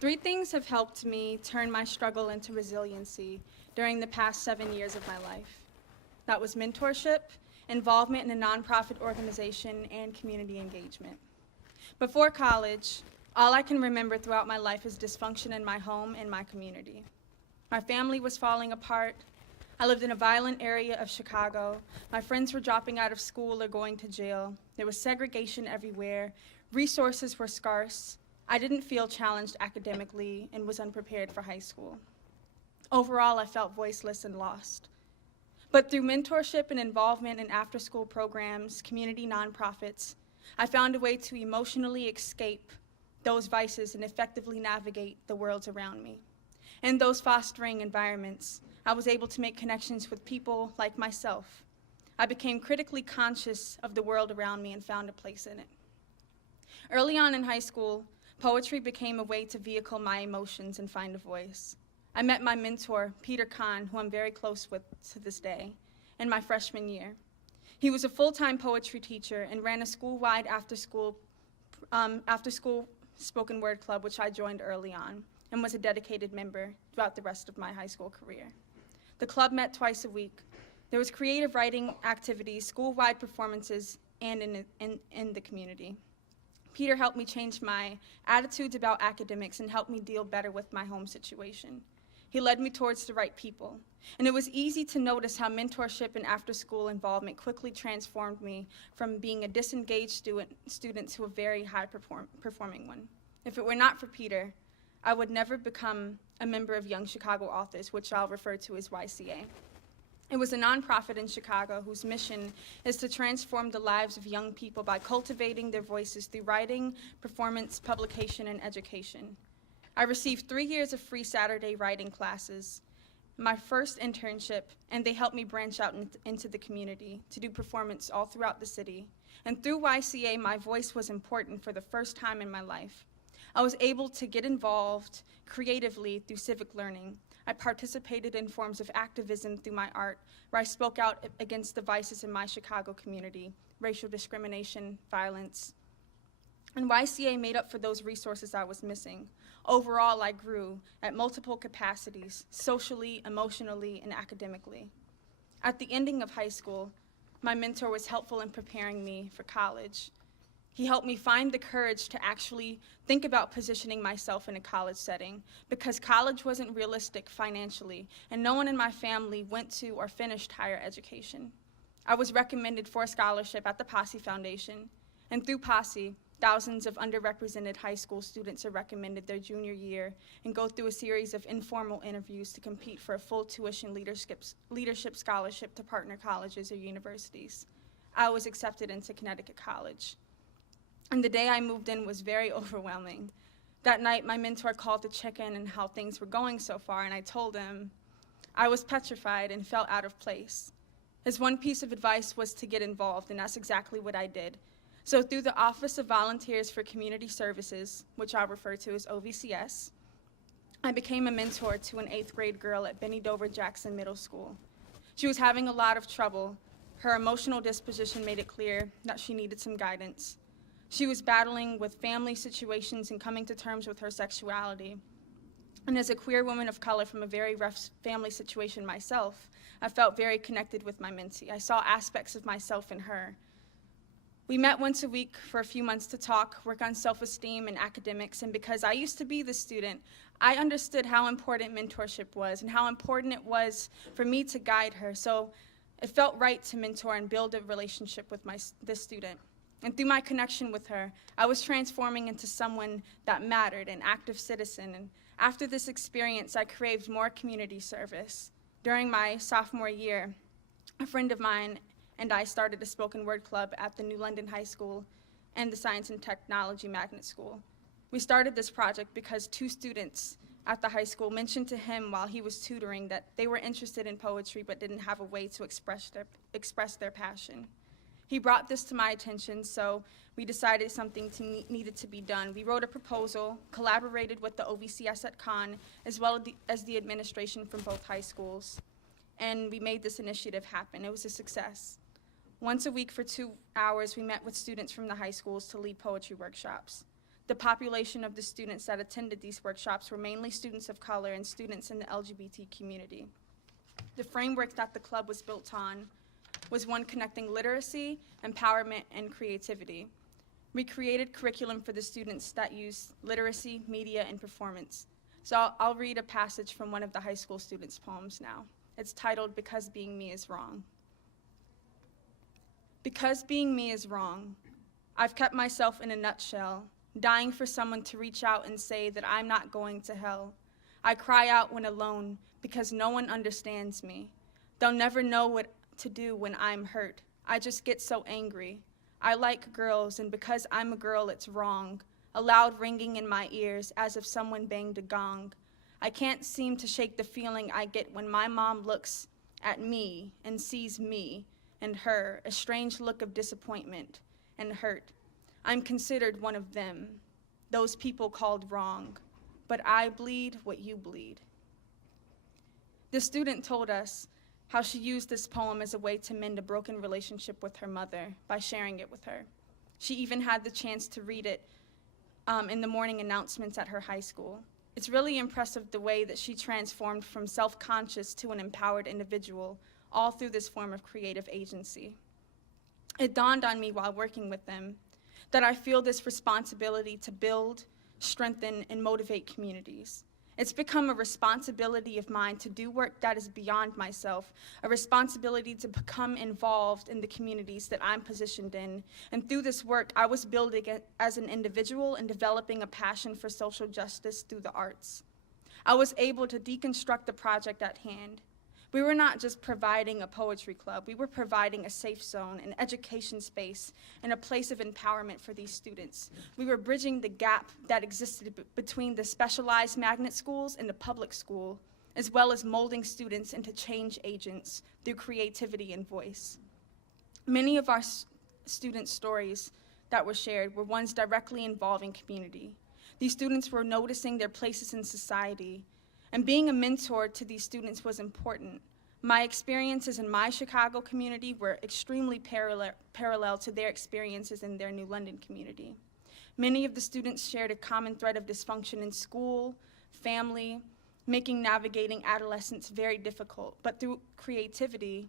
Three things have helped me turn my struggle into resiliency during the past 7 years of my life. That was mentorship, involvement in a nonprofit organization, and community engagement. Before college, all I can remember throughout my life is dysfunction in my home and my community. My family was falling apart. I lived in a violent area of Chicago. My friends were dropping out of school or going to jail. There was segregation everywhere. Resources were scarce. I didn't feel challenged academically and was unprepared for high school. Overall, I felt voiceless and lost. But through mentorship and involvement in after-school programs, community nonprofits, I found a way to emotionally escape those vices and effectively navigate the worlds around me. In those fostering environments, I was able to make connections with people like myself. I became critically conscious of the world around me and found a place in it. Early on in high school, poetry became a way to vehicle my emotions and find a voice. I met my mentor, Peter Kahn, who I'm very close with to this day, in my freshman year. He was a full-time poetry teacher and ran a school-wide after-school spoken word club, which I joined early on, and was a dedicated member throughout the rest of my high school career. The club met twice a week. There was creative writing activities, school-wide performances, and in the community. Peter helped me change my attitudes about academics and helped me deal better with my home situation. He led me towards the right people. And it was easy to notice how mentorship and after-school involvement quickly transformed me from being a disengaged student to a very high-performing one. If it were not for Peter, I would never become a member of Young Chicago Authors, which I'll refer to as YCA. It was a nonprofit in Chicago whose mission is to transform the lives of young people by cultivating their voices through writing, performance, publication, and education. I received 3 years of free Saturday writing classes, my first internship, and they helped me branch out into the community to do performance all throughout the city. And through YCA, my voice was important for the first time in my life. I was able to get involved creatively through civic learning. I participated in forms of activism through my art, where I spoke out against the vices in my Chicago community, racial discrimination, violence. And YCA made up for those resources I was missing. Overall, I grew at multiple capacities, socially, emotionally, and academically. At the ending of high school, my mentor was helpful in preparing me for college. He helped me find the courage to actually think about positioning myself in a college setting, because college wasn't realistic financially, and no one in my family went to or finished higher education. I was recommended for a scholarship at the Posse Foundation, and through Posse, thousands of underrepresented high school students are recommended their junior year and go through a series of informal interviews to compete for a full tuition leadership scholarship to partner colleges or universities. I was accepted into Connecticut College. And the day I moved in was very overwhelming. That night, my mentor called to check in on how things were going so far, and I told him I was petrified and felt out of place. His one piece of advice was to get involved, and that's exactly what I did. So through the Office of Volunteers for Community Services, which I'll refer to as OVCS, I became a mentor to an 8th grade girl at Benny Dover Jackson Middle School. She was having a lot of trouble. Her emotional disposition made it clear that she needed some guidance. She was battling with family situations and coming to terms with her sexuality. And as a queer woman of color from a very rough family situation myself, I felt very connected with my mentee. I saw aspects of myself in her. We met once a week for a few months to talk, work on self-esteem and academics, and because I used to be the student, I understood how important mentorship was and how important it was for me to guide her. So it felt right to mentor and build a relationship with this student. And through my connection with her, I was transforming into someone that mattered, an active citizen. And after this experience, I craved more community service. During my sophomore year, a friend of mine and I started a spoken word club at the New London High School and the Science and Technology Magnet School. We started this project because 2 students at the high school mentioned to him while he was tutoring that they were interested in poetry but didn't have a way to express their passion. He brought this to my attention, so we decided something needed to be done. We wrote a proposal, collaborated with the OVCS at Con, as well as the administration from both high schools, and we made this initiative happen. It was a success. Once a week for 2 hours, we met with students from the high schools to lead poetry workshops. The population of the students that attended these workshops were mainly students of color and students in the LGBT community. The framework that the club was built on was one connecting literacy, empowerment, and creativity. We created curriculum for the students that use literacy, media, and performance. So I'll read a passage from one of the high school students' poems now. It's titled, "Because Being Me is Wrong." Because being me is wrong, I've kept myself in a nutshell, dying for someone to reach out and say that I'm not going to hell. I cry out when alone because no one understands me. They'll never know what to do when I'm hurt. I just get so angry. I like girls, and because I'm a girl, it's wrong. A loud ringing in my ears as if someone banged a gong. I can't seem to shake the feeling I get when my mom looks at me and sees me and her, a strange look of disappointment and hurt. I'm considered one of them, those people called wrong, but I bleed what you bleed. The student told us how she used this poem as a way to mend a broken relationship with her mother by sharing it with her. She even had the chance to read it in the morning announcements at her high school. It's really impressive the way that she transformed from self-conscious to an empowered individual, all through this form of creative agency. It dawned on me while working with them that I feel this responsibility to build, strengthen, and motivate communities. It's become a responsibility of mine to do work that is beyond myself, a responsibility to become involved in the communities that I'm positioned in. And through this work, I was building it as an individual and developing a passion for social justice through the arts. I was able to deconstruct the project at hand. We were not just providing a poetry club, we were providing a safe zone, an education space, and a place of empowerment for these students. We were bridging the gap that existed between the specialized magnet schools and the public school, as well as molding students into change agents through creativity and voice. Many of our students' stories that were shared were ones directly involving community. These students were noticing their places in society, and being a mentor to these students was important. My experiences in my Chicago community were extremely parallel to their experiences in their New London community. Many of the students shared a common thread of dysfunction in school, family, making navigating adolescence very difficult. But through creativity,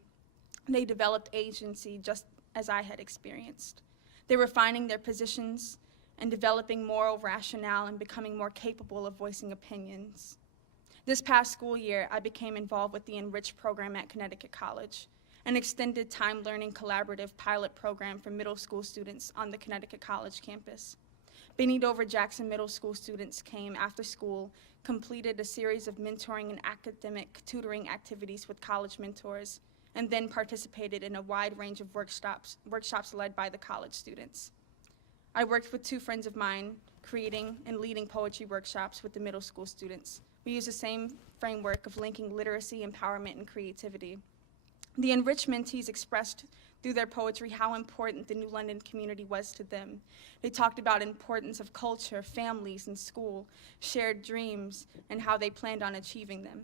they developed agency just as I had experienced. They were finding their positions and developing moral rationale and becoming more capable of voicing opinions. This past school year, I became involved with the Enrich program at Connecticut College, an extended time learning collaborative pilot program for middle school students on the Connecticut College campus. Benny Dover Jackson Middle School students came after school, completed a series of mentoring and academic tutoring activities with college mentors, and then participated in a wide range of workshops led by the college students. I worked with two friends of mine, creating and leading poetry workshops with the middle school students. We use the same framework of linking literacy, empowerment, and creativity. The Enrich mentees expressed through their poetry how important the New London community was to them. They talked about importance of culture, families, and school, shared dreams, and how they planned on achieving them.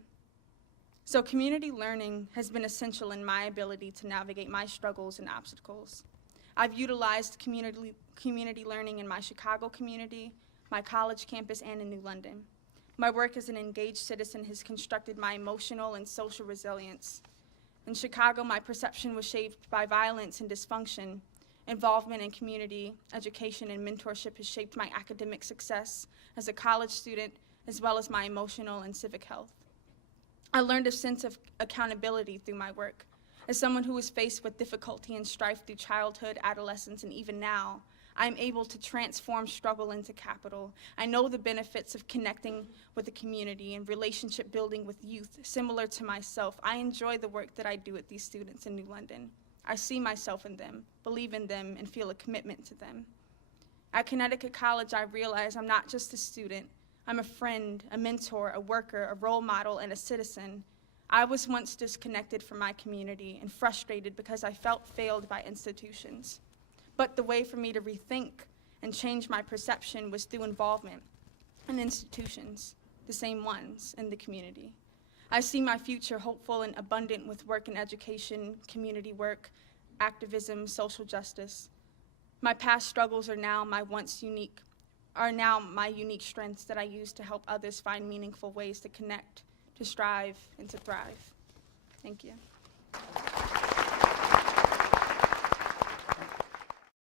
So community learning has been essential in my ability to navigate my struggles and obstacles. I've utilized community learning in my Chicago community, my college campus, and in New London. My work as an engaged citizen has constructed my emotional and social resilience. In Chicago, my perception was shaped by violence and dysfunction. Involvement in community, education, and mentorship has shaped my academic success as a college student, as well as my emotional and civic health. I learned a sense of accountability through my work. As someone who was faced with difficulty and strife through childhood, adolescence, and even now, I'm able to transform struggle into capital. I know the benefits of connecting with the community and relationship building with youth similar to myself. I enjoy the work that I do with these students in New London. I see myself in them, believe in them, and feel a commitment to them. At Connecticut College, I realize I'm not just a student. I'm a friend, a mentor, a worker, a role model, and a citizen. I was once disconnected from my community and frustrated because I felt failed by institutions. But the way for me to rethink and change my perception was through involvement in institutions, the same ones in the community. I see my future hopeful and abundant with work in education, community work, activism, social justice. My past struggles are now my once unique are now my unique strengths that I use to help others find meaningful ways to connect, to strive, and to thrive. Thank you.